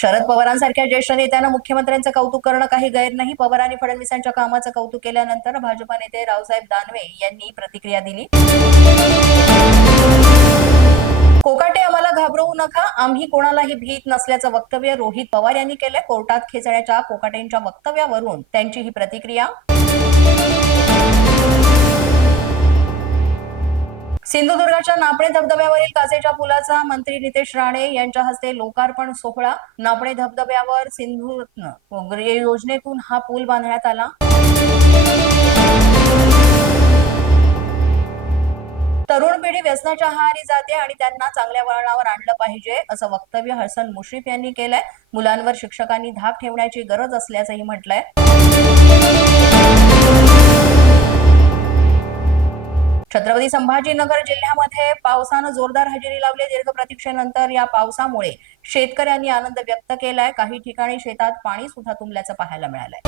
शरद पवारांसारख्या ज्येष्ठ नेत्यांना मुख्यमंत्र्यांचं कौतुक करणं काही गैर नाही. पवार आणि फडणवीसांच्या कामाचं कौतुक केल्यानंतर भाजपा नेते रावसाहेब दानवे यांनी प्रतिक्रिया दिली. कोकाटे आम्हाला घाबरवू नका. आम्ही कोणालाही भीत नसल्याचं वक्तव्य रोहित पवार यांनी केलंय. कोर्टात खेचण्याच्या कोकाटेंच्या वक्तव्यावरून त्यांची ही प्रतिक्रिया. सिंधुदुर्गाच्या नापणे धबधब्यावरील काचेच्या पुलाचा मंत्री नितेश राणे यांच्या हस्ते लोकार्पण सोहळा. नापणे धबधब्यावर सिंधू योजनेतून हा पूल बांधण्यात आला. तरुण पिढी व्यसनाच्या आहारी जाते आणि त्यांना चांगल्या वळणावर आणलं पाहिजे असं वक्तव्य हसन मुश्रीफ यांनी केलंय. मुलांवर शिक्षकांनी धाक ठेवण्याची गरज असल्याचंही म्हटलंय. छत्रपती संभाजीनगर जिल्ह्यामध्ये पावसानं जोरदार हजेरी लावली. दीर्घ प्रतीक्षेनंतर या पावसामुळे शेतकऱ्यांनी आनंद व्यक्त केलाय. काही ठिकाणी शेतात पाणी सुद्धा तुंबल्याचं पाहायला मिळालंय.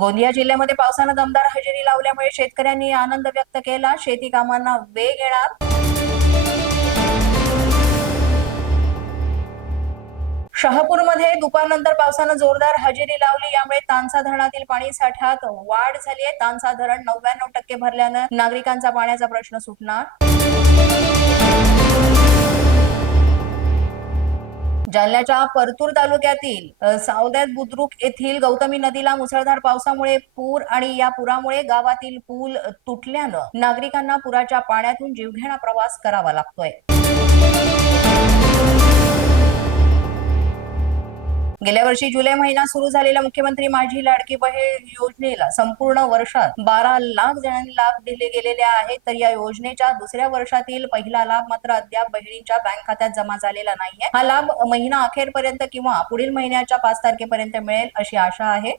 गोंदिया जिल्ह्यामध्ये पावसानं दमदार हजेरी लावल्यामुळे शेतकऱ्यांनी आनंद व्यक्त केला. शेती कामांना वेग येणार. शहापूरमध्ये दुपारनंतर पावसानं जोरदार हजेरी लावली. यामुळे तानसा धरणातील पाणी साठ्यात वाढ झाली आहे. तानसा धरण नव्याण्णव टक्के भरल्यानं नागरिकांचा पाण्याचा प्रश्न सुटणार. जालन्याच्या परतूर तालुक्यातील सावद्यात बुद्रुक येथील गौतमी नदीला मुसळधार पावसामुळे पूर आणि या पुरामुळे गावातील पूल तुटल्यानं नागरिकांना पुराच्या पाण्यातून जीवघेणा प्रवास करावा लागतोय. गेल्या वर्षी जुलै महिना सुरू झालेल्या मुख्यमंत्री माझी लाडकी बहीण योजनेला संपूर्ण वर्षात बारा लाख जणांनी लाभ दिले गेलेले आहेत. तर या योजनेच्या दुसऱ्या वर्षातील पहिला लाभ मात्र अद्याप बहिणींच्या बँक खात्यात जमा झालेला नाहीये. हा लाभ महिना अखेरपर्यंत किंवा पुढील महिन्याच्या पाच तारखेपर्यंत मिळेल अशी आशा आहे.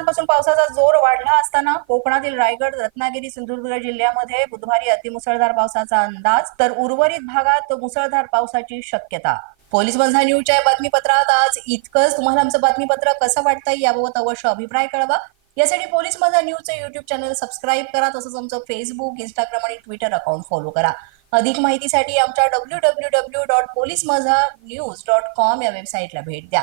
दिवसांपासून पावसाचा जोर वाढला असताना कोकणातील रायगड रत्नागिरी सिंधुदुर्ग जिल्ह्यामध्ये बुधवारी अतिमुसळधार पावसाचा अंदाज तर उर्वरित भागात मुसळधार पावसाची शक्यता. पोलीस बंधा न्यूजच्या बातमीपत्रात आज इतकंच. तुम्हाला आमचं बातमीपत्र कसं वाटतंय याबाबत अवश्य अभिप्राय कळवा. यासाठी पोलीस माझा न्यूजचं युट्यूब चॅनल सबस्क्राईब करा तसंच आमचं फेसबुक इंस्टाग्राम आणि ट्विटर अकाउंट फॉलो करा. अधिक माहितीसाठी आमच्या W W W dot police Majha news dot com या वेबसाईटला भेट द्या.